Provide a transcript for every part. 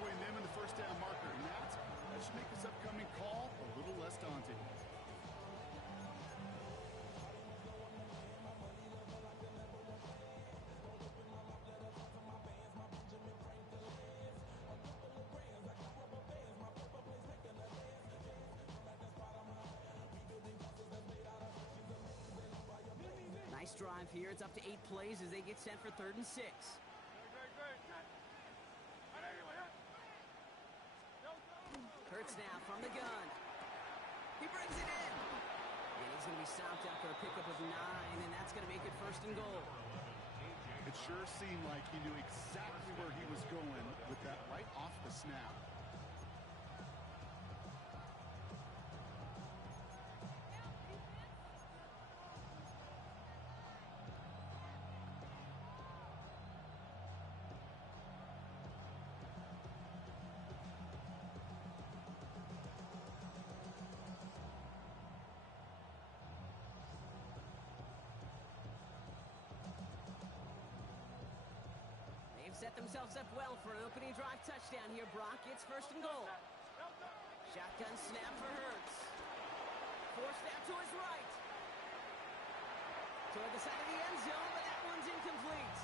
between them and the first down marker, and that should make this upcoming call a little less daunting. Nice drive here. It's up to 8 plays as they get set for 3rd and 6. Hurts now from the gun. He brings it in. And he's going to be stopped after a pickup of 9, and that's going to make it 1st and goal. It sure seemed like he knew exactly where he was going with that right off the snap. They've set themselves up well for an opening drive touchdown here, Brock. It's 1st and goal. Shotgun snap for Hurts. Forced out to his right. Toward the side of the end zone, but that one's incomplete.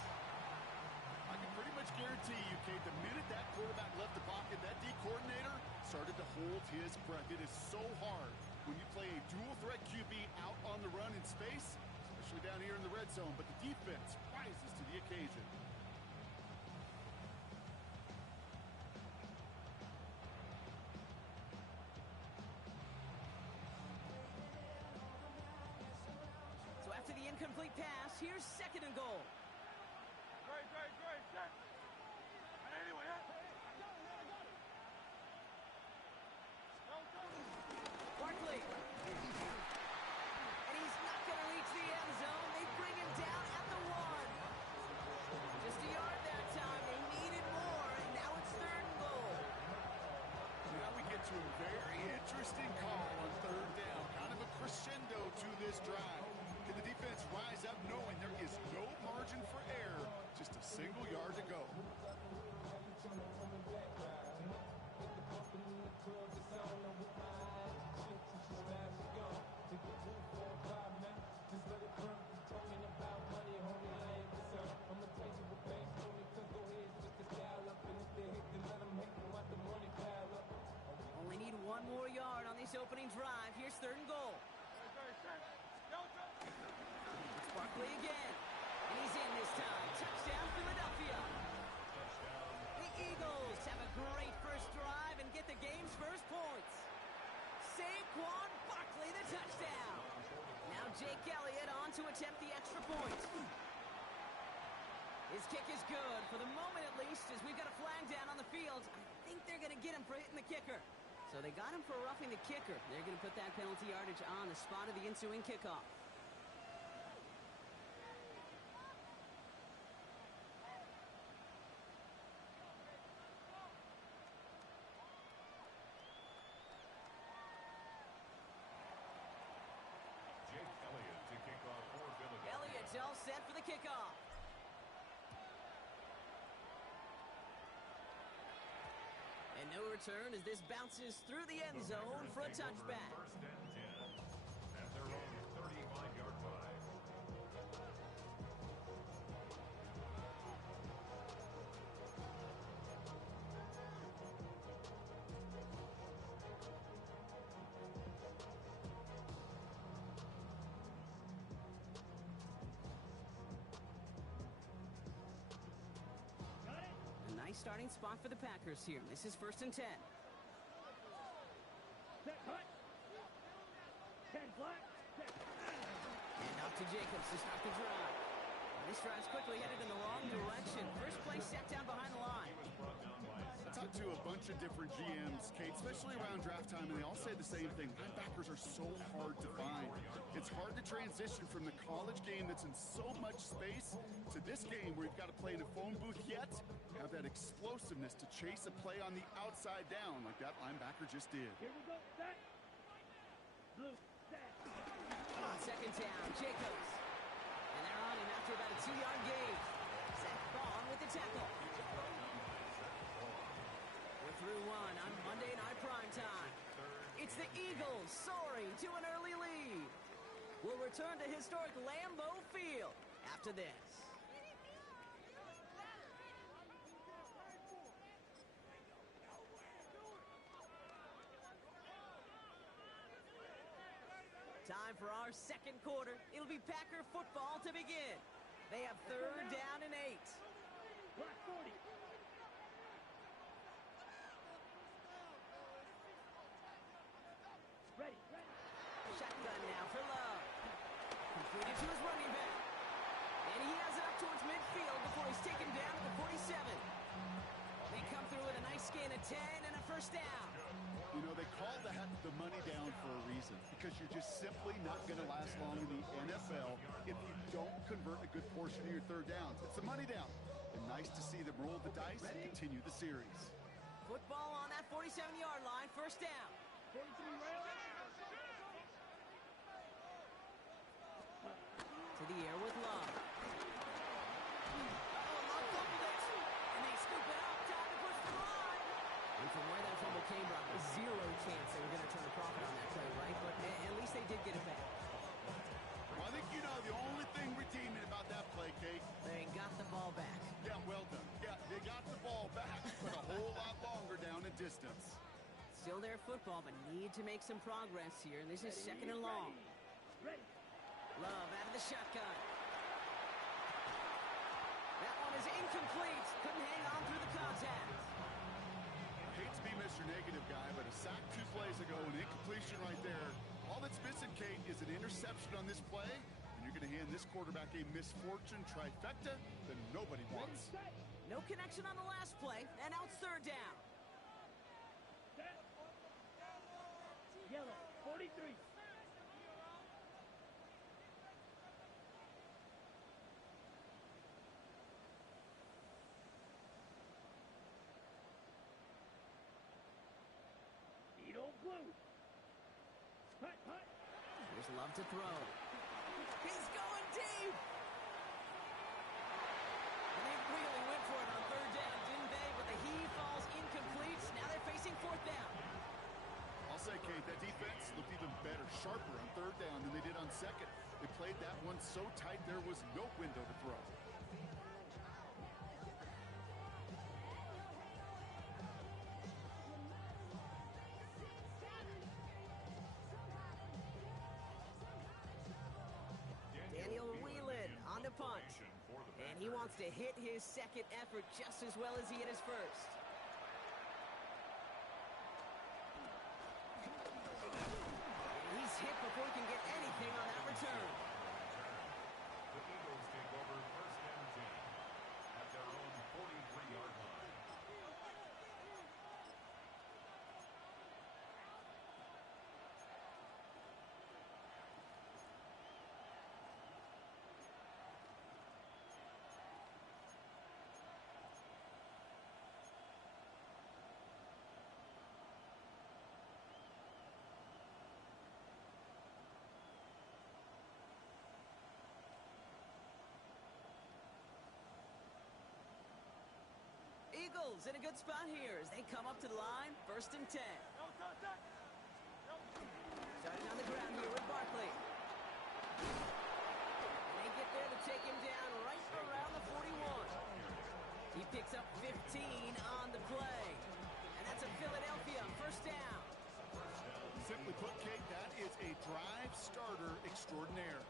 I can pretty much guarantee you, Kate, the minute that quarterback left the pocket, that D coordinator started to hold his breath. It is so hard when you play a dual-threat QB out on the run in space, especially down here in the red zone, but the defense rises to the occasion. So after the incomplete pass, here's 2nd and goal. Great. Anyway, Barkley. And he's not going to reach the end zone. They bring him down at the 1. Just a yard that time. They needed more, and now it's 3rd and goal. Now we get to a very interesting call on 3rd down. Kind of a crescendo to this drive. Can the defense rise up knowing there is no margin for error, just a single yard to go? Only need 1 more yard on this opening drive. Here's 3rd and goal. It's Barkley again. And he's in this time. Touchdown, Philadelphia. The Eagles have a great first drive and get the game's first points. Saquon Barkley, the touchdown. Now Jake Elliott on to attempt the extra point. His kick is good, for the moment at least, as we've got a flag down on the field. I think they're going to get him for hitting the kicker. So they got him for roughing the kicker. They're going to put that penalty yardage on the spot of the ensuing kickoff. Jake Elliott to kick off for Philadelphia. Elliott's all set for the kickoff. And no return as this bounces through the end zone for a touchback. 1st and 10 at their own 35-yard line. Nice starting spot for the Packers here. This is 1st and 10. And up to Jacobs to start the drive. This drive's quickly headed in the wrong direction. First play set down behind the line. I talked to a bunch of different GMs, Kate, especially around draft time, and they all say the same thing. Linebackers are so hard to find. It's hard to transition from the college game that's in so much space to this game where you've got to play in a phone booth, yet have that explosiveness to chase a play on the outside down like that linebacker just did. Here we go. Set. Blue. Set. On 2nd down, Jacobs. And they're on him after about a 2-yard gain. Zach Vaughn with the tackle. through one on Monday Night Primetime. It's the Eagles soaring to an early lead. We'll return to historic Lambeau Field after this. Time for our second quarter. It'll be Packer football to begin. They have third down and 8. Black 40. Ready. Shotgun now for Love. Completed to his running back. And he has it up towards midfield before he's taken down at the 47. They come through with a nice gain of 10 and a first down. You know, they call that the money down for a reason, because you're just simply not going to last long in the NFL if you don't convert a good portion of your third downs. It's the money down. And nice to see them roll the dice and continue the series. Football on that 47-yard line, first down. 43 rail. To the air with Love. Love fumbled it. And they scoop it up. Time to push the line. And from where that fumble came, Brock, a zero chance they were going to turn a profit on that play, right? But at least they did get it back. Well, I think you know the only thing redeeming about that play, Kate. They got the ball back. Yeah, well done. Yeah, they got the ball back, but a whole lot longer down in distance. Still their football, but need to make some progress here. And this is second and long. Ready. Love out of the shotgun. That one is incomplete. Couldn't hang on through the contact. I hate to be Mr. Negative guy, but a sack 2 plays ago, an incompletion right there. All that's missing, Kate, is an interception on this play, and you're going to hand this quarterback a misfortune trifecta that nobody wants. Set. No connection on the last play, and now it's third down. Set. Yellow. 43. You don't glue. Hut. Here's Love to throw. He's going deep. And they really went for it on third down, didn't they? But the heave falls incomplete. Now they're facing fourth down. I'll say, Kate, that defense looked even better, sharper on third down than they did on second. They played that one so tight there was no window to throw. Daniel Whelan on the punt. And he wants to hit his second effort just as well as he hit his first. And he's hit before he can get anything on that return. The Eagles take over first and 10 at their own 43-yard line. Eagles in a good spot here as they come up to the line, first and 10. Starting on the ground here with Barkley. And they get there to take him down right around the 41. He picks up 15 on the play. And that's a Philadelphia first down. Simply put, Kate, that is a drive starter extraordinaire.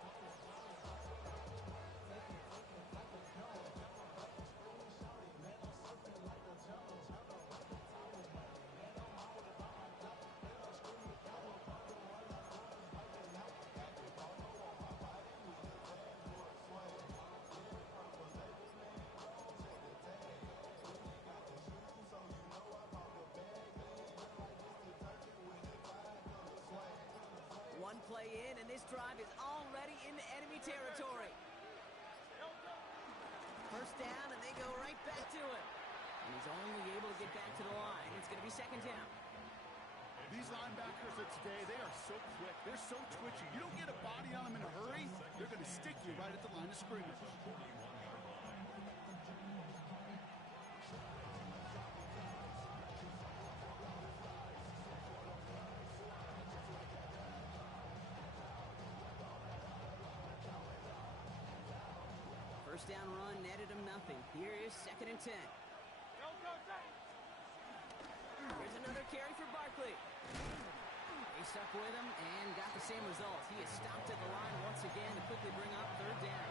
One play in, and this drive is already into enemy territory. First down, and they go right back to it. And he's only able to get back to the line. It's going to be second down. These linebackers of today, they are so quick. They're so twitchy. You don't get a body on them in a hurry, they're going to stick you right at the line of scrimmage. touchdown run netted him nothing. Here is 2nd and 10. Here's another carry for Barkley. He stuck with him and got the same result. He is stopped at the line once again to quickly bring up 3rd down.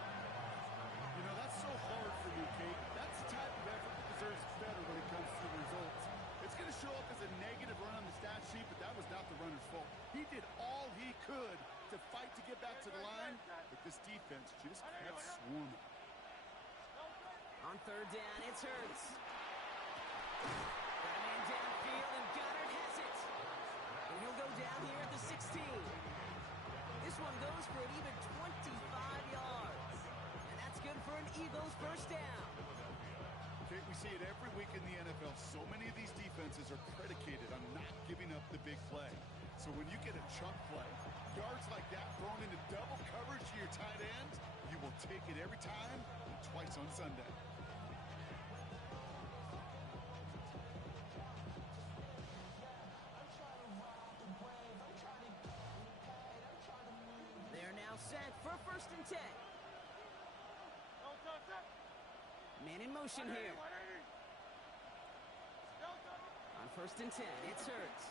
You know, that's so hard for you, Kate. That's the type of effort that deserves better when it comes to the results. It's going to show up as a negative run on the stat sheet, but that was not the runner's fault. He did all he could to fight to get back to the line, but this defense just kept swarming. On 3rd down, it's Hurts. Got a man downfield, and Goddard has it. And he'll go down here at the 16. This one goes for an even 25 yards. And that's good for an Eagles first down. Kate, we see it every week in the NFL. So many of these defenses are predicated on not giving up the big play. So when you get a chunk play, yards like that thrown into double coverage to your tight end, you will take it every time and twice on Sunday. They're now set for 1st and 10. Man in motion here. On 1st and 10, it's Hurts.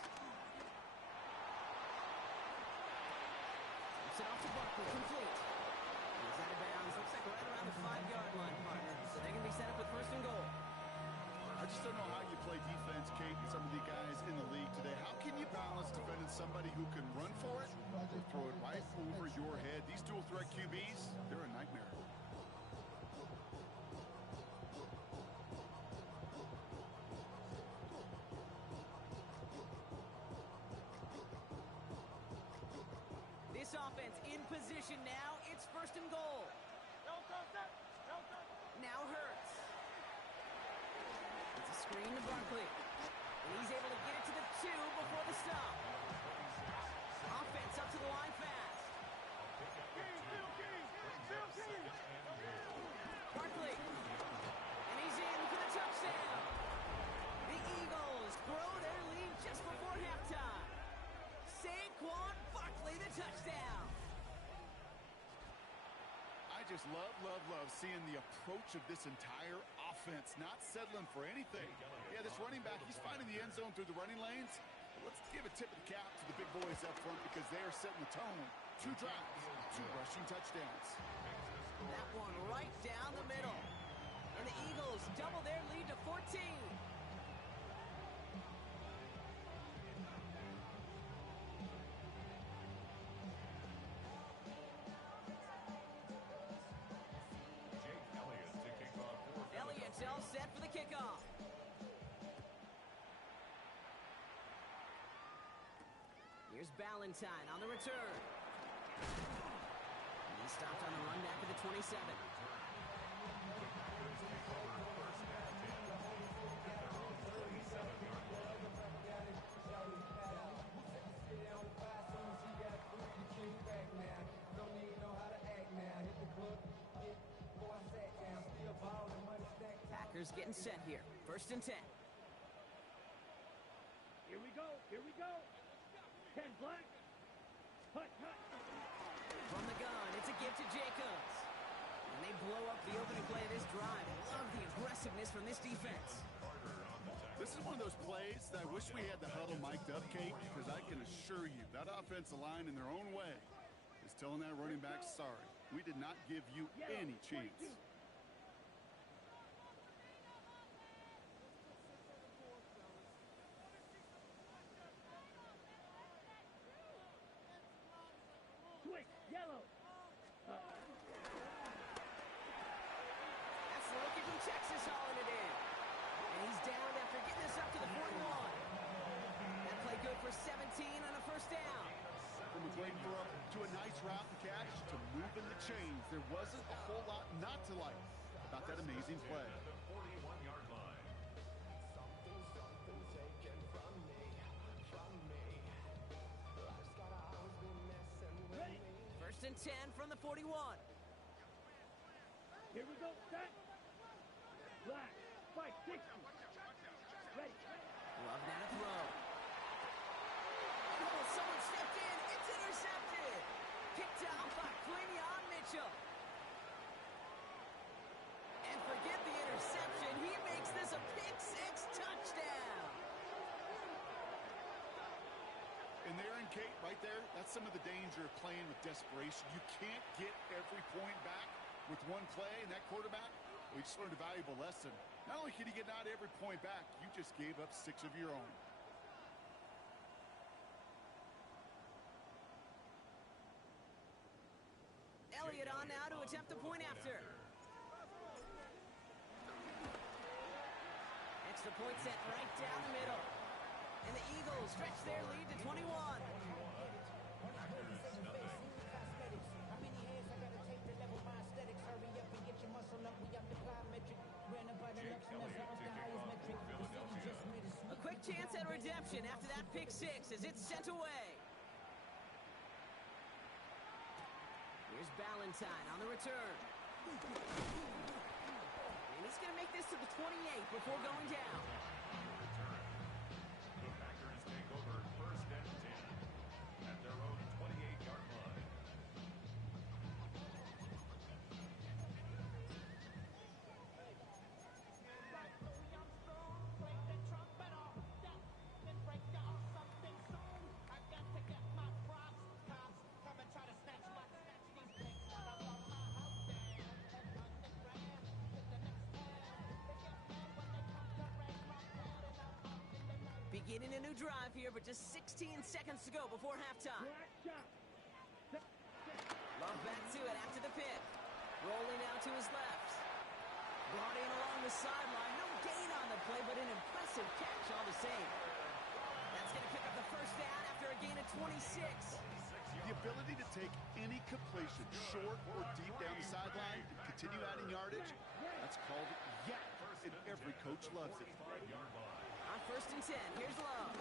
Tips it off to Barkley, complete. He's out of bounds, looks like right around the 5-yard line, partner. So they're going to be set up with 1st and goal. I just don't know how you play defense, Kate, and some of the guys in the league today. How can you balance defending somebody who can run for it or throw it right over your head? These dual threat QBs, they're a nightmare. This offense in position now. It's 1st and goal. Now Hurts. It's a screen to Barkley. And he's able to get it to the 2 before the stop. Offense up to the line fast. Barkley. And he's in for the touchdown. The Eagles grow their lead just before halftime. Saquon Barkley, the touchdown. I just love seeing the approach of this entire offense, not settling for anything. Yeah, this running back, he's finding the end zone through the running lanes. Let's give a tip of the cap to the big boys up front because they are setting the tone. 2 drives, 2 rushing touchdowns. That one right down the middle. And the Eagles double their lead to 14. Elliott's all set for the kickoff. Here's Ballantyne on the return. And he stopped on the run back at the 27. Packers getting set here. 1st and 10. Here we go. Here we go. 10 black. Hut, hut. From the gun, it's a give to Jacobs. And they blow up the opening play of this drive. I love the aggressiveness from this defense. This is one of those plays that I wish we had the huddle mic'd up, Kate, because I can assure you that offensive line in their own way is telling that running back, sorry, we did not give you any chance. Switch. Yellow. That's the rookie from Texas hauling it in. And he's down after getting this up to the 41. That play good for 17 on a 1st down. From a great throw to a nice route and catch to moving the chains. There wasn't a whole lot not to like about that amazing play. At the 41-yard line. Ready. 1st and 10 from the 41. Here we go. Set. Black. Spike. 60. Ready. Love now to throw. Oh, someone stepped in. It's intercepted. Picked out by Quinion Mitchell. And Kate, right there, that's some of the danger of playing with desperation. You can't get every point back with one play, and that quarterback, well, he just learned a valuable lesson. Not only can you get not every point back, you just gave up 6 of your own. Elliott on now to attempt the point after. Extra point set right down the middle. And the Eagles stretch their lead to 21. A quick chance at redemption after that pick six as it's sent away. Here's Ballantyne on the return. And he's going to make this to the 28 before going down. The Packers take over 1st and 10 at their own 28-yard line. Beginning a new drive here, but just 16 seconds to go before halftime. Love back to it after the pick. Rolling out to his left. Brought in along the sideline. No gain on the play, but an impressive catch all the same. That's going to pick up the first down after a gain of 26. The ability to take any completion, short or deep down the sideline, and continue adding yardage, that's called yak, and every coach loves it. On 1st and 10, here's Love.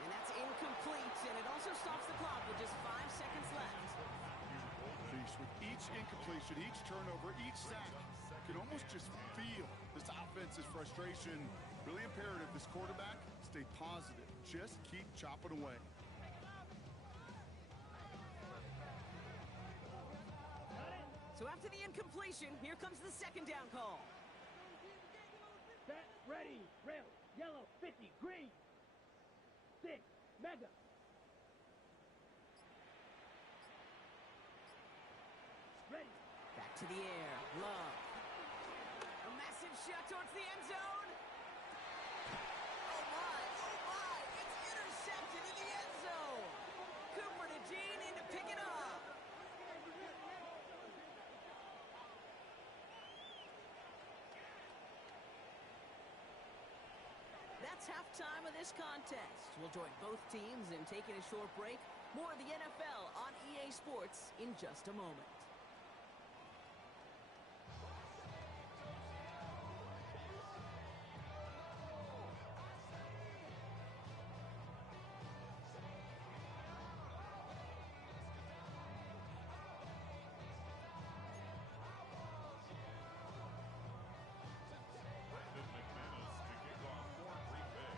And that's incomplete, and it also stops the clock with just 5 seconds left. Beast, with each incompletion, each turnover, each sack, you can almost just feel this offense's frustration. Really imperative this quarterback stay positive. Just keep chopping away. So after the incompletion, here comes the 2nd down call. Set, ready, rail, yellow, 50, green. 6, mega. Ready. Back to the air, Love. A massive shot towards the end zone. Oh my, it's intercepted in the end zone. Cooper to Jean in to pick it up. That's halftime of this contest. We'll join both teams in taking a short break. More of the NFL on EA Sports in just a moment. Brandon McManus to kick off for Green Bay.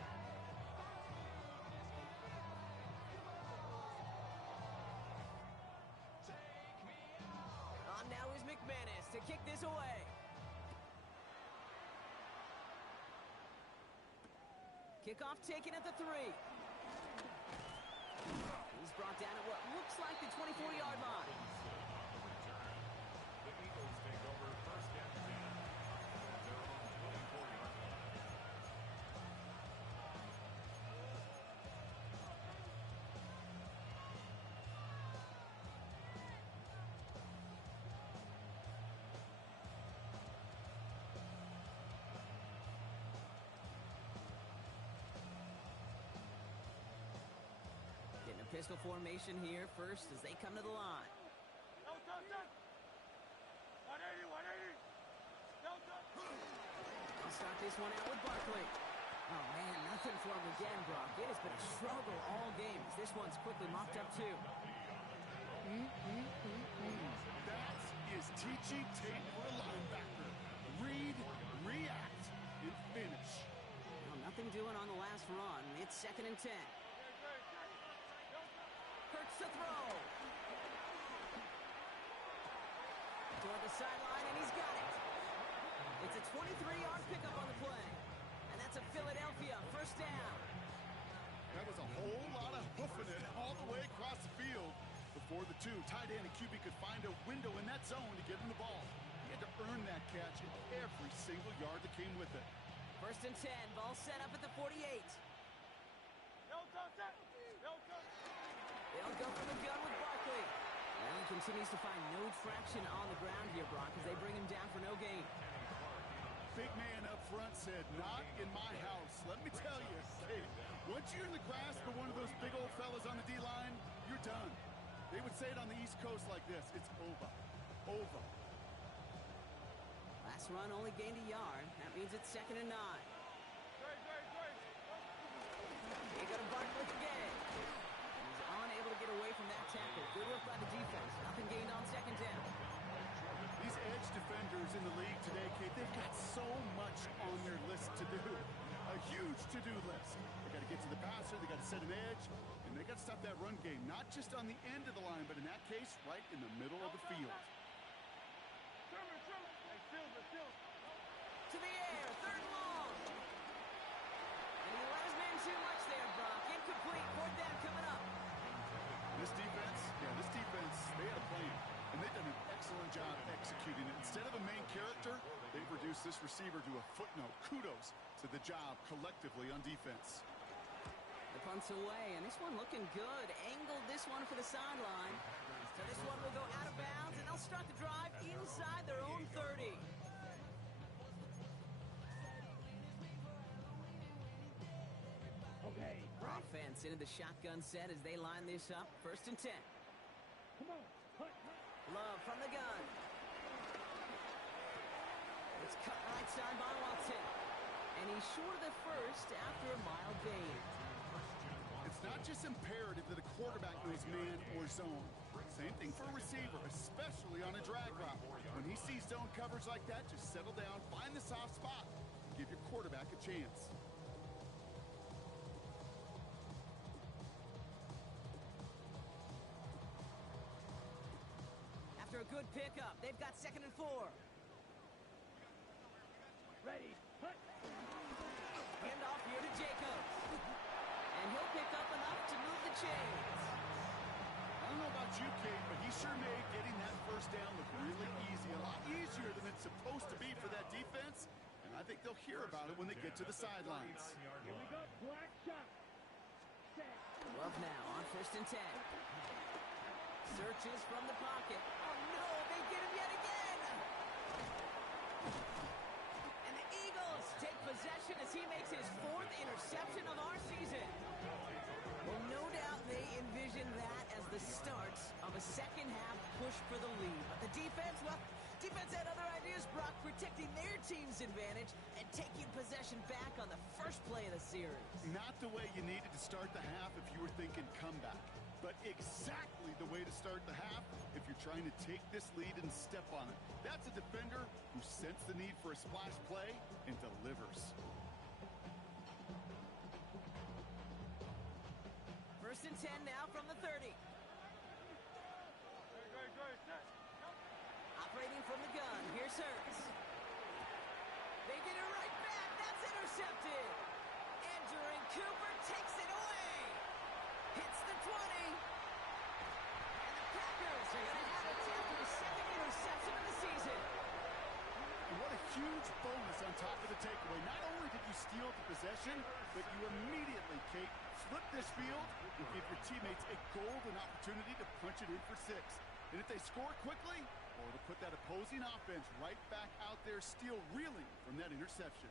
On now is McManus to kick this away. Kickoff taken at the 3. He's brought down at what looks like the 24-yard line. The Eagles take over 1st and 10 at their own 24-yard line. Getting a pistol formation here first as they come to the line. He'll start this one out with Barkley. Oh man, nothing for him again, Brock. It has been a struggle all game as this one's quickly mopped up too. That is teaching tape for a linebacker. Read, react, and finish. Well, nothing doing on the last run. It's 2nd and 10. Hurts to throw. Toward the sideline, and he's got it. It's a 23-yard pickup on the play. And that's a Philadelphia 1st down. That was a whole lot of that zone to get him the ball. He had to earn that catch in every single yard that came with it. 1st and 10, ball set up at the 48. They'll go for the gun with Barkley. Allen continues to find no traction on the ground here, Brock, as they bring him down for no gain. Big man up front said, not in my house. Let me tell you, hey, once you're in the grasp of one of those big old fellas on the D-line, you're done. They would say it on the East Coast like this, it's over. Over. Last run only gained a yard. That means it's 2nd and 9. They go to Barkley again. He's unable to get away from that tackle. Good work by the defense. Nothing gained on 2nd down. These edge defenders in the league today, Kate, they've got so much on their list to do. A huge to-do list. They got to get to the passer, they got to set an edge, and they got to stop that run game. Not just on the end of the line, but in that case, right in the middle of the field. To the air, 3rd and long. And he let his man too much there, Brock. Incomplete, 4th down coming up. This defense, they had a plan. And they've done an excellent job executing it. Instead of a main character, they've reduced this receiver to a footnote. Kudos to the job collectively on defense. The punt's away, and this one looking good. Angled this one for the sideline. So this one will go out of bounds, and they'll start the drive inside their own 30. Okay, Offense into the shotgun set as they line this up. 1st and 10. come on, hunt. Love from the gun. It's cut right side by Watson. And he's short of the first after a mild gain. It's not just imperative that a quarterback knows man or zone. Same thing for a receiver, especially on a drag route. When he sees zone coverage like that, just settle down, find the soft spot, and give your quarterback a chance. After a good pickup, they've got 2nd and 4. Ready, hunt. Hand off here to Jacobs. And he'll pick up enough to move the chains. I don't know about you, Kate, but he sure made getting that 1st down look really easy. A lot easier than it's supposed to be for that defense. And I think they'll hear about it when they get to the sidelines. Here we go, black shot. Set. Love now on 1st and 10. Searches from the pocket. Oh no, they get him yet again! And the Eagles take possession as he makes his 4th interception of our season. Well, no doubt they envision that as the start of a 2nd half push for the lead. But the defense, well, defense had other ideas, Brock, protecting their team's advantage and taking possession back on the first play of the series. Not the way you needed to start the half if you were thinking comeback, but exactly the way to start the half if you're trying to take this lead and step on it. That's a defender who sensed the need for a splash play and delivers. 1st and 10 now from the 30. Operating from the gun, here's Hurts. They get it right back, that's intercepted. Andrew Cooper takes it away. Hits the 20. And the Packers are going to have it after the 2nd interception of the season. And what a huge bonus on top of the takeaway. Not only did you steal the possession, but you immediately, Kate, flip this field and give your teammates a golden opportunity to punch it in for 6. And if they score quickly, or to put that opposing offense right back out there still reeling from that interception.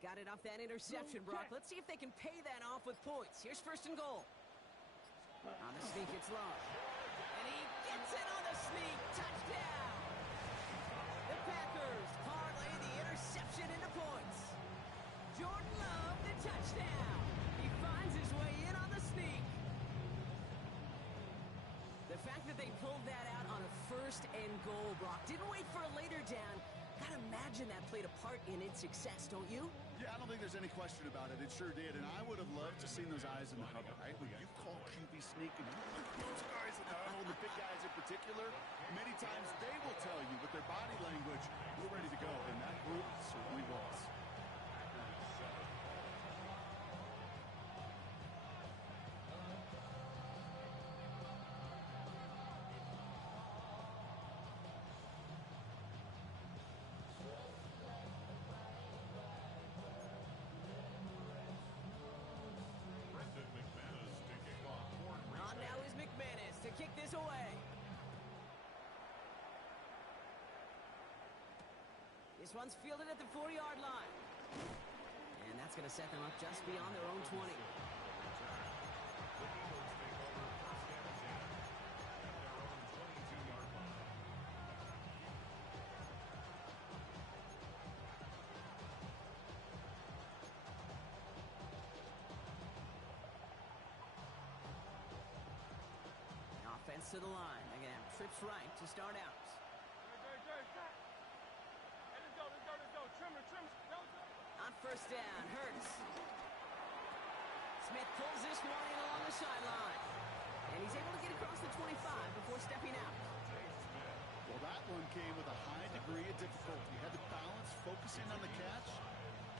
Got it off that interception, Brock. Let's see if they can pay that off with points. Here's 1st and goal. On the sneak, it's Love. And he gets it on the sneak. Touchdown! The Packers parlay the interception into points. Jordan Love, the touchdown. He finds his way in on the sneak. The fact that they pulled that out on a 1st and goal, Brock, didn't wait for a later down. Gotta imagine that played a part in its success, don't you? Yeah, I don't think there's any question about it. It sure did. And I would have loved to seen those eyes in the huddle, right? When you call QB sneak and you look at those guys in the huddle, and the big guys in particular, many times they will tell you with their body language, we're ready to go. And that group certainly was. On now is McManus to kick this away. This one's fielded at the 40-yard line. And that's going to set them up just beyond their own 20. Offense to the line. They're going to have trips right to start out. On first down, Hurts. Smith pulls this one in along the sideline. And he's able to get across the 25 before stepping out. Well, that one came with a high degree of difficulty. He had to balance, focusing on the catch,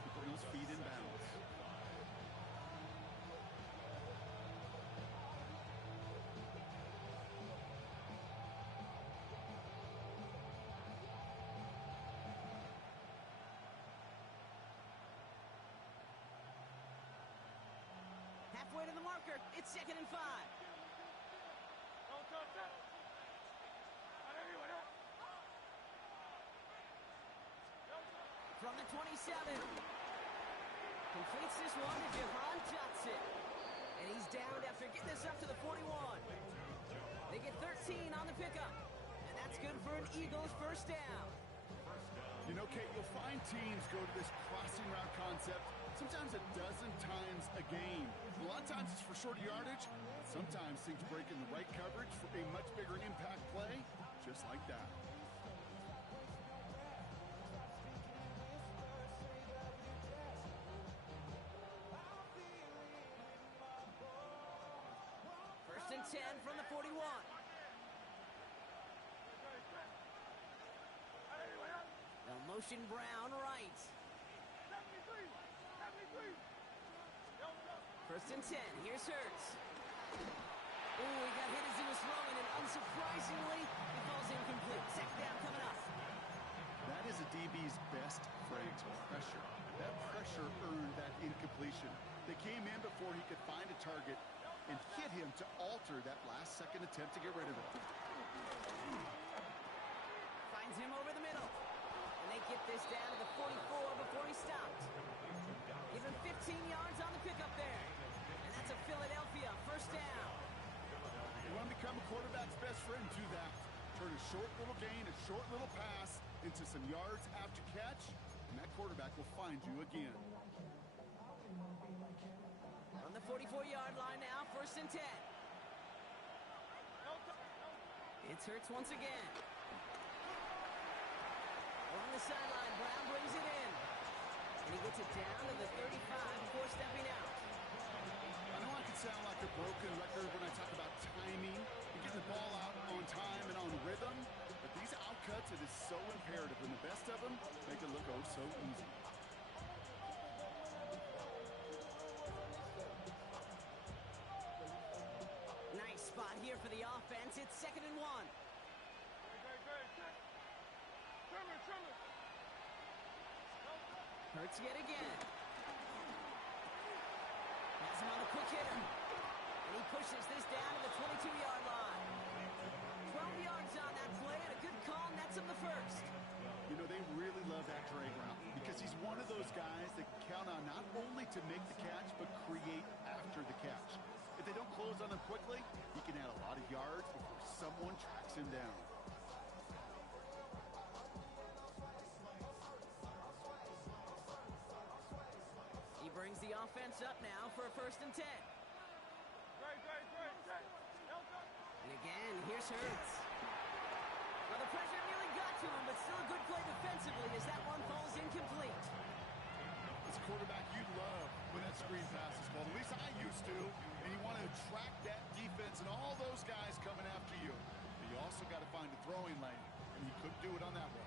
keeping those feet in balance. Halfway to the marker. It's 2nd and 5. From the 27. Completes this one to Jahan Johnson. And he's downed after getting this up to the 41. They get 13 on the pickup. And that's good for an Eagles first down. You know, Kate, you'll find teams go to this crossing route concept sometimes a dozen times a game. A lot of times it's for shorter yardage. Sometimes things break in the right coverage for a much bigger impact play, just like that. First and 10 from the 41. They'll motion Brown right. First and 10. Here's Hurts. Ooh, he got hit as he was throwing, and unsurprisingly, he falls incomplete. Second down coming up. That is a DB's best friend, pressure. That pressure earned that incompletion. They came in before he could find a target and hit him to alter that last-second attempt to get rid of it. Finds him over the middle. And they get this down to the 44 before he stopped. Give him 15 yards on the pickup there. And that's a Philadelphia first down. You want to become a quarterback's best friend, do that. Turn a short little gain, a short little pass into some yards after catch, and that quarterback will find you again. On the 44-yard line now, first and 10. It's Hurts once again. Along the sideline, Brown brings it in. And he gets it down to the 35 before stepping out. I know I can sound like a broken record when I talk about timing and getting the ball out on time and on rhythm, but these outcuts, it is so imperative, and the best of them make it look oh so easy. Nice spot here for the offense. It's 2nd and 1. Hurts yet again. Has him on the quick hitter. And he pushes this down to the 22-yard line. 12 yards on that play, and a good call nets him the first. You know, they really love that drag route because he's one of those guys that count on not only to make the catch, but create after the catch. If they don't close on him quickly, he can add a lot of yards before someone tracks him down. He brings the offense up now for a first and 10. And again, here's Hurts. Well, the pressure nearly got to him, but still a good play defensively as that one falls incomplete. As a quarterback, you screen pass is called. At least I used to. And you want to attract that defense and all those guys coming after you. But you also got to find a throwing lane, and he couldn't do it on that one.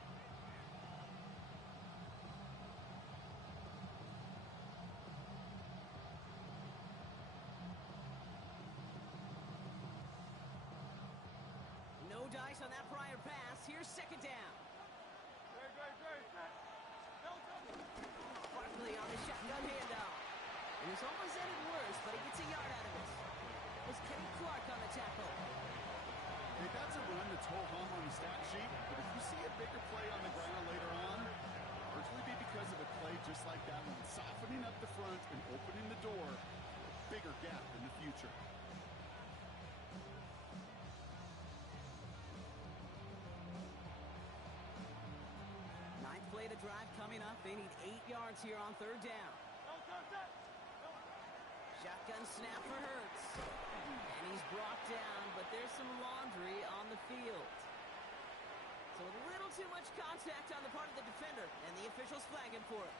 No dice on that prior pass. Here's second down. Barkley on the shotgun handoff. It was almost ended worse, but he gets a yard out of it. It was Kenny Clark on the tackle. Hey, that's a run that's ho-hum on the stat sheet, but if you see a bigger play on the ground later on, largely be because of a play just like that one, softening up the front and opening the door, bigger gap in the future. Ninth play of the drive coming up. They need 8 yards here on third down. Shotgun snap for Hurts. And he's brought down, but there's some laundry on the field. So a little too much contact on the part of the defender, and the officials flagging for it.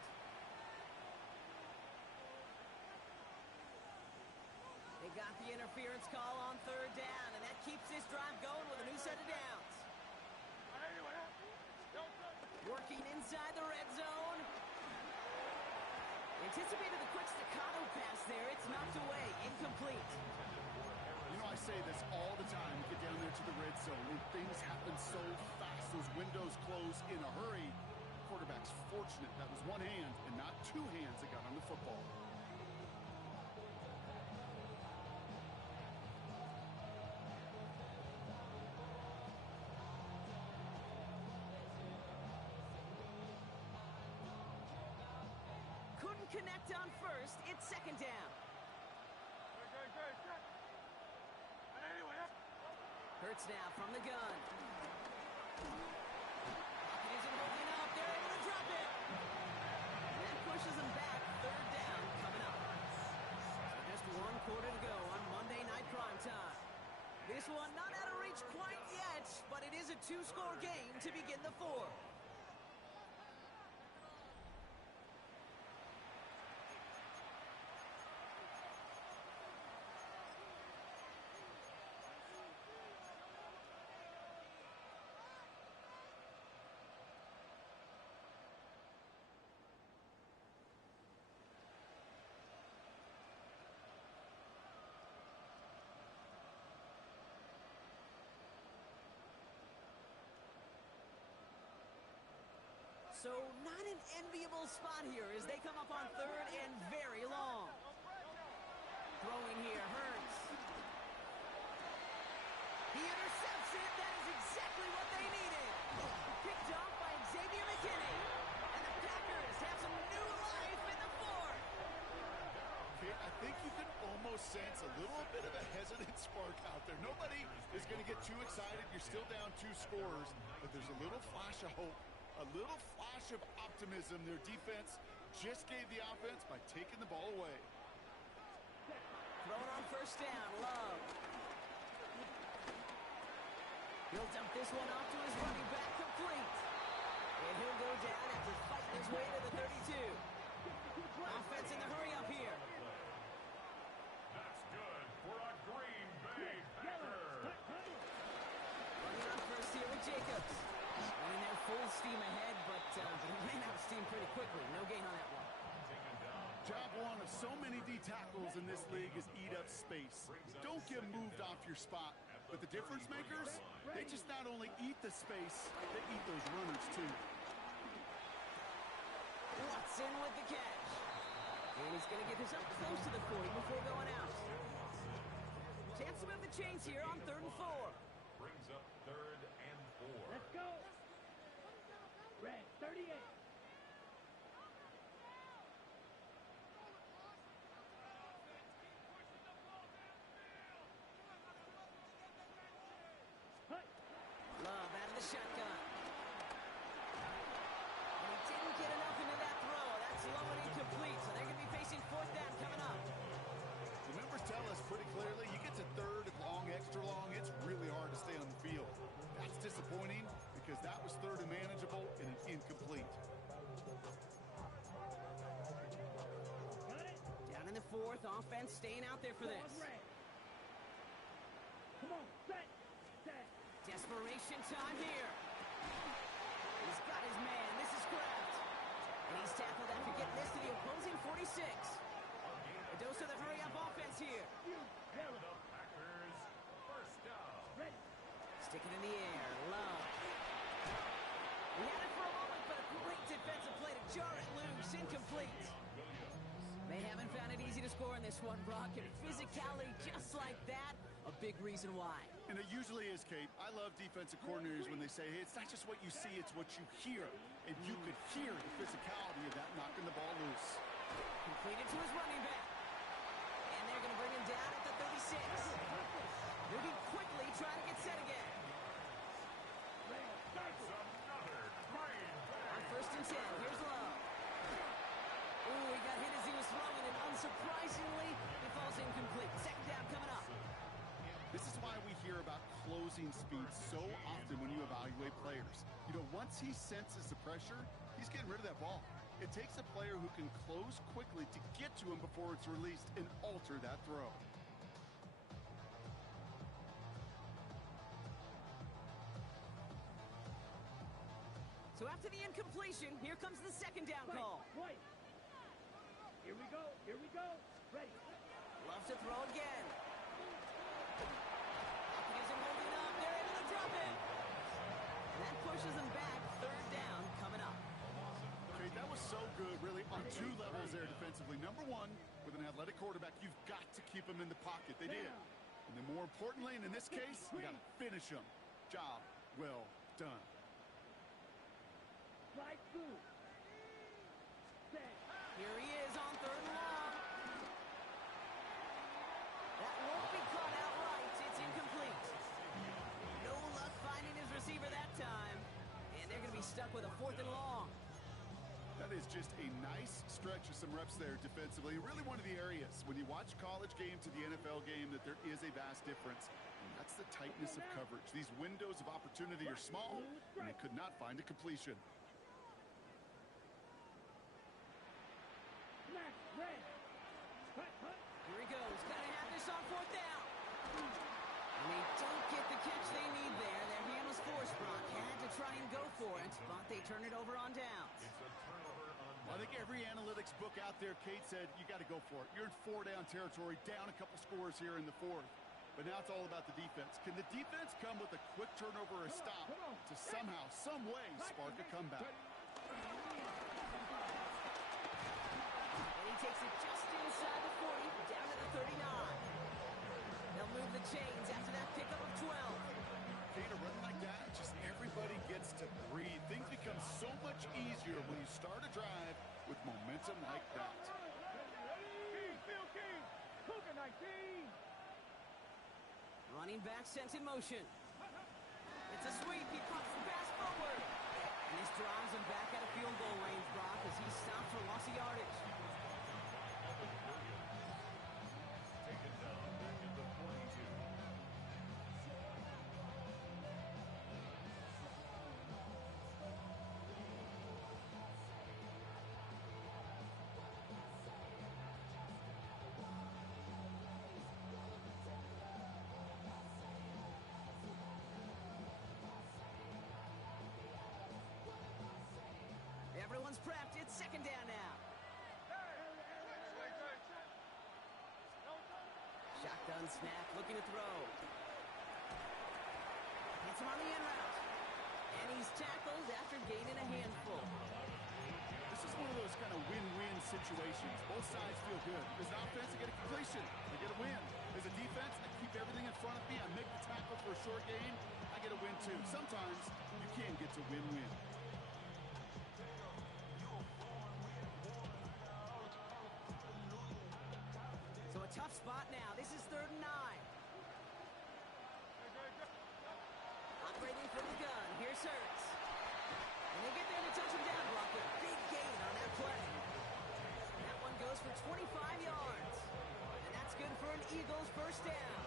They got the interference call on third down, and that keeps this drive going with a new set of downs. Working inside the red zone. Anticipated the quick staccato pass there. It's knocked away. Incomplete. You know, I say this all the time. You get down there to the red zone, and things happen so fast. Those windows close in a hurry. Quarterback's fortunate that was one hand and not two hands that got on the football. Connect on first. It's second down. Hurts now from the gun. Pocket isn't holding up. They're able to drop it. And that pushes them back. Third down coming up. So just one quarter to go on Monday Night Primetime. This one not out of reach quite yet, but it is a 2-score game to begin the fourth. So not an enviable spot here as they come up on third and very long. Throwing here, Hurts. He intercepts it. That is exactly what they needed. Picked off by Xavier McKinney. And the Packers have some new life in the fourth. Okay, I think you can almost sense a little bit of a hesitant spark out there. Nobody is going to get too excited. You're still down 2 scores, but there's a little flash of hope. A little flash of optimism. Their defense just gave the offense by taking the ball away. Thrown on first down, Love. He'll dump this one off to his running back, complete. And he'll go down after fighting his way to the 32. Offense in the hurry up here. That's good for a Green Bay Packer. Running on first here with Jacobs. Running there full steam ahead, but he ran out of steam pretty quickly. No gain on that one. Job one of so many D tackles in this league is eat up space. Don't get moved off your spot. But the difference makers, they just not only eat the space, they eat those runners too. Watson with the catch. And he's going to get this up close to the 40 before going out. Chance to move the chains here on 3rd and 4. Brings up 3rd and 4. Let's go. Red 38. Love out of the shotgun. And he didn't get enough into that throw. That's low and incomplete. So they're going to be facing 4th down coming up. The numbers tell us pretty clearly, you get to 3rd and long, extra long, it's really hard to stay on the field. That's disappointing because that was 3rd and manageable and an incomplete. fourth. Offense staying out there for this. Come on, set. Desperation time here. He's got his man. This is Kraft. And he's tackled after getting this to the opposing 46. A dose of the hurry-up offense here. The Packers first down. Ready. Stick it in the air. Love. He had it for a moment, but a great defensive play to jar it loose. Incomplete. They haven't found it easy to score in this one, Brock. And physicality just like that, a big reason why. And it usually is, Kate. I love defensive coordinators when they say, hey, it's not just what you see, it's what you hear. And you could hear the physicality of that knocking the ball loose. Completed to his running back. And they're going to bring him down at the 36. Moving quickly, trying to get set again. Another great On first and 10, here's Love. Ooh, he got hit as he was throwing, and unsurprisingly, it falls incomplete. Second down coming up. This is why we hear about closing speed so often when you evaluate players. You know, once he senses the pressure, he's getting rid of that ball. It takes a player who can close quickly to get to him before it's released and alter that throw. So after the incompletion, here comes the second down call. Right. Here we go. Ready. Loves to throw again. Hopkins isn't holding up. They're able to drop it. And that pushes them back. Third down coming up. Okay, that was so good, really, on two levels there defensively. Number one, with an athletic quarterback, you've got to keep him in the pocket. They did. And then more importantly, and in this case, you got to finish him. Job well done. Slide through. Set. Here he is on third and long. That won't be caught outright. It's incomplete. No luck finding his receiver that time. And they're going to be stuck with a fourth and long. That is just a nice stretch of some reps there defensively. Really one of the areas when you watch college game to the NFL game that there is a vast difference. And that's the tightness of coverage. These windows of opportunity are small, and they could not find a completion. Smack. Red. Hut. Here he goes. Gonna have this on fourth down. And they don't get the catch they need there. Their hand was forced. Brock had to try and go for it, but they turn it over on downs. It's a turnover on I think every analytics book out there, Kate, said you got to go for it. You're in four-down territory, down a couple scores here in the fourth. But now it's all about the defense. Can the defense come with a quick turnover or a stop to somehow, some way, spark a comeback? And he takes it just inside the 40, down to the 39. They'll move the chains after that pickup of 12. Kate, a run like that, just everybody gets to breathe. Things become so much easier when you start a drive with momentum like that. Phil King. Cougar 19. Running back sent in motion. It's a sweep. He pops the pass forward. And this drives him back out of field goal range, Brock, as he stopped for loss of yardage. taken down back at the 42. Everyone's prepped. It's second down now. Shotgun snap, looking to throw. Hits him on the end route. And he's tackled after gaining a handful. This is one of those kind of win-win situations. Both sides feel good. As an offense, I get a completion. I get a win. As a defense, I keep everything in front of me. I make the tackle for a short gain. I get a win, too. Sometimes you can get to win-win. So a tough spot now. This is 3rd and 9. Operating from the gun. Here's Hurts. And they get there to touch him down. Block a big gain on that play. That one goes for 25 yards. And that's good for an Eagles first down.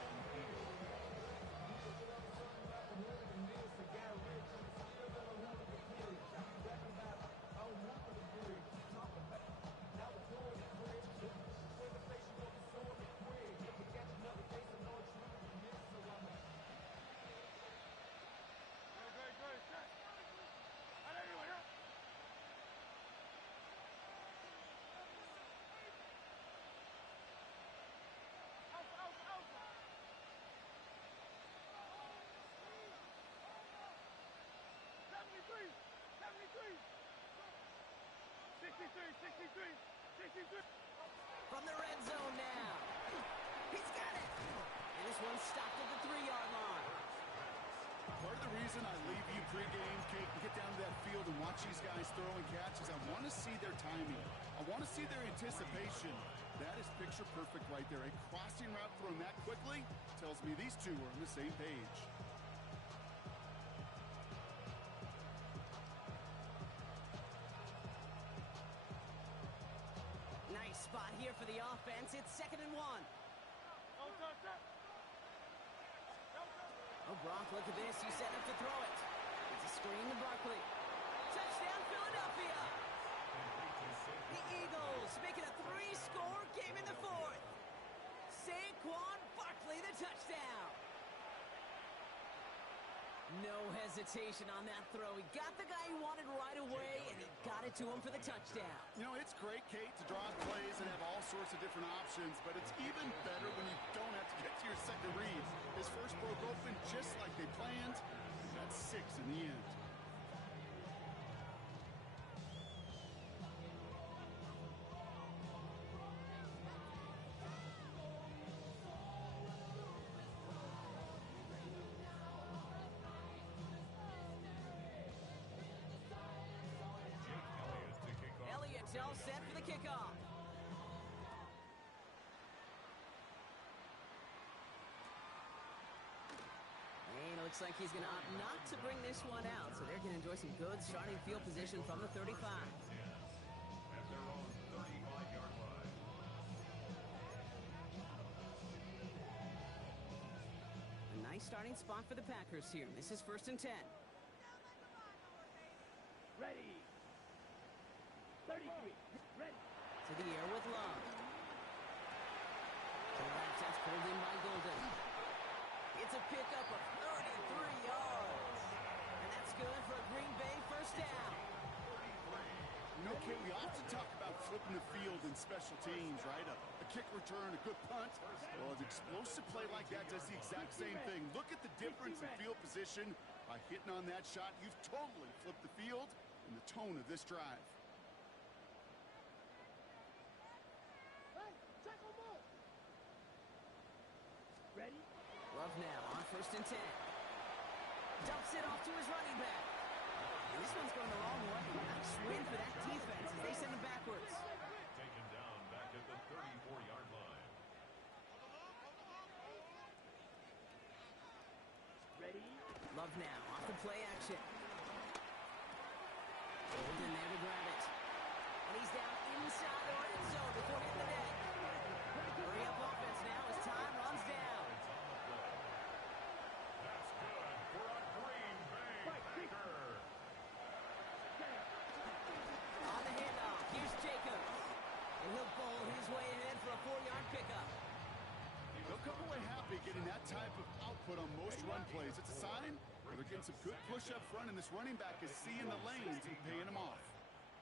one stopped at the 3-yard line. Part of the reason I leave you pregame, Kate, and get down to that field and watch these guys throw and catch is I want to see their timing. I want to see their anticipation. That is picture perfect right there. A crossing route thrown that quickly tells me these two are on the same page. Nice spot here for the offense. It's 2nd and 1. Oh, Gronk, look at this. You set up to throw it. It's a screen to Barkley. Touchdown, Philadelphia! The Eagles make it a 3-score game in the 4th. Saquon Barkley, the touchdown. No hesitation on that throw. He got the guy he wanted right away, and he got it to him for the touchdown. You know, it's great, Kate, to draw plays and have all sorts of different options, but it's even better when you don't have to get to your second read. His first broke open just like they planned. That's 6 in the end. Elliott's all set for the kickoff. And it looks like he's going to opt not to bring this one out, so they're going to enjoy some good starting field position from the 35. At their own 35-yard line. A nice starting spot for the Packers here. This is 1st and 10. Ready. 33. Ready. To the air with Love. To the left, that's pulled in by Golden. It's a pickup of 33 yards. And that's good for a Green Bay first down. You know, Kate, we often talk about flipping the field in special teams, right? A kick return, a good punt. Well, an explosive play like that does the exact same thing. Look at the difference in field position. By hitting on that shot, you've totally flipped the field and the tone of this drive. Ready. Love now on 1st and 10. Dumps it off to his running back. And this one's going the wrong way. Nice win for that defense as they send him backwards. Taken down back at the 34-yard line. Ready. Love now off the play action. Golden there to grab it. And he's down inside the red zone before hitting the net. Hurry up offense now as time runs down. That's good for a Green Bay Packer. On the handoff, here's Jacobs. And he'll bowl his way ahead for a 4-yard pickup. They'll come away happy getting that type of output on most run plays. It's a sign that they're getting some good push up front, and this running back is seeing the lanes and paying them off.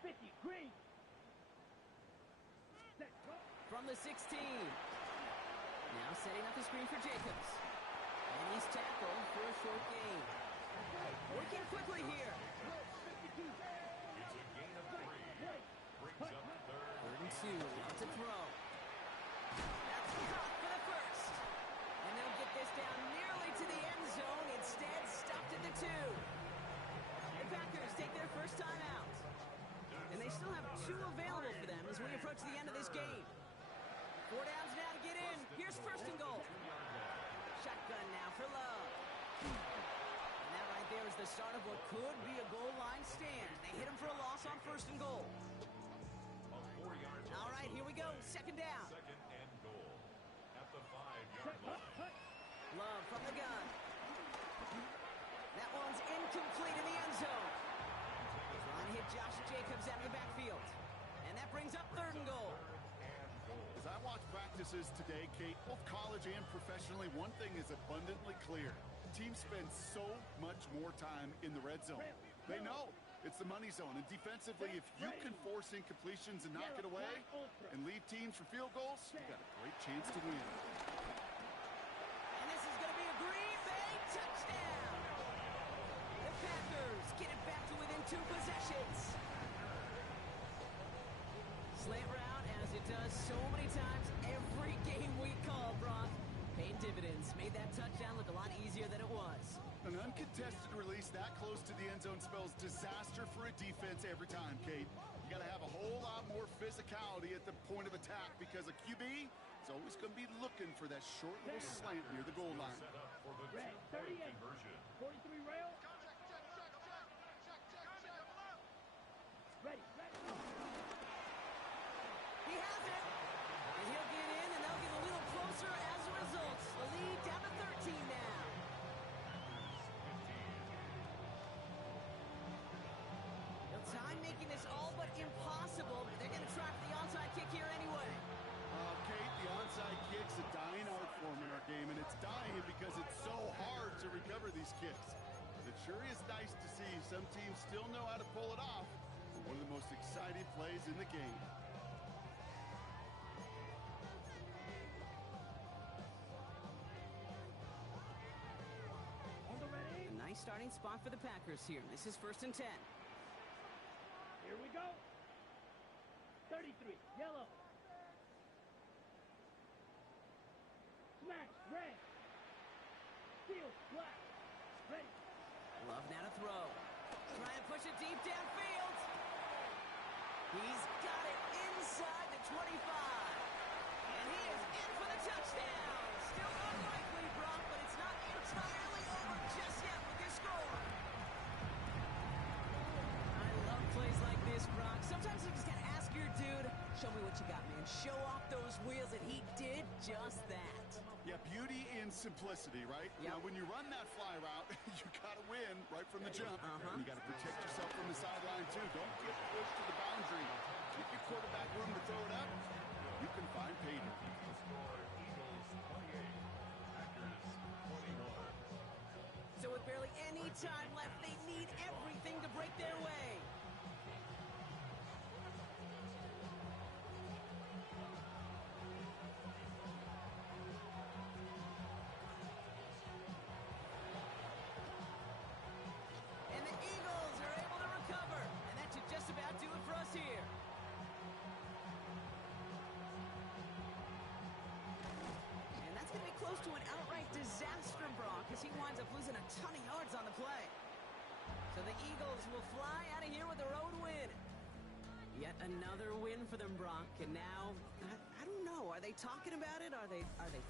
50. Green. Set. Go. From the 16. Now setting up the screen for Jacobs. And he's tackled for a short gain. Working quickly here. 52. It's a gain of 3. Brings up 3rd. 3rd and 2. Now to throw. That's caught for the first. And they'll get this down nearly to the end zone. Instead, stopped at the 2. The Packers take their first time out. And they still have 2 available for them as we approach the end of this game. 4 downs now to get in. Here's 1st and goal. Shotgun now for Love. And that right there is the start of what could be a goal line stand. They hit him for a loss on 1st and goal. A 4-yard All right, here we go. 2nd down. 2nd and goal. At the 5-yard line. Love from the gun. That one's incomplete in the end zone. Trying to hit Josh Jacobs out of the backfield. And that brings up 3rd and goal. As I watch practices today, Kate, both college and professionally, one thing is abundantly clear. Teams spend so much more time in the red zone. They know it's the money zone. And defensively, if you can force incompletions and knock it away and lead teams for field goals, you've got a great chance to win. And this is going to be a Green Bay touchdown. The Packers get it back to within 2 possessions. Slant route, as it does so many times every game we call, Brock. Paid dividends. Made that touchdown look a lot easier than it was. An uncontested release that close to the end zone spells disaster for a defense every time, Kate. You got to have a whole lot more physicality at the point of attack because a QB is always going to be looking for that short little slant near the goal line. Set up for the Red, two-point 38. conversion. 43 rail. Ready, ready. He has it. And he'll get in, and they'll get a little closer as a result. The lead down to 13 now. Well, time making this all but impossible. They're going to try for the onside kick here anyway. Kate, the onside kick's a dying art form in our game, and it's dying because it's so hard to recover these kicks. But it sure is nice to see some teams still know how to pull it off. One of the most exciting plays in the game. On the ready. A nice starting spot for the Packers here. This is 1st and 10. Here we go. 33, yellow. Smash, red. Steel, black. Ready. Love now to throw. Trying to push it deep downfield. He's got it inside the 25. And he is in for the touchdown. Still unlikely, Brock, but it's not entirely over just yet with this score. I love plays like this, Brock. Sometimes you just got to ask your dude, show me what you got, man. Show off those wheels, and he did just that. Yeah, beauty in simplicity, right? Yep. Now, when you run that fly route, you got to win right from the jump. You got to protect yourself from the sideline, too. Don't get pushed to the boundary. Give your quarterback room to throw it up. You can find pay dirt. The score, Eagles 28, Packers 21. So with barely any time left, they need everything to break their way. And the Eagles are able to recover. And that should just about do it for us here. And that's going to be close to an outright disaster, Brock, as he winds up losing a ton of yards on the play. So the Eagles will fly out of here with a road win. Yet another win for them, Brock. And now, I don't know. Are they talking about it? Are they thinking?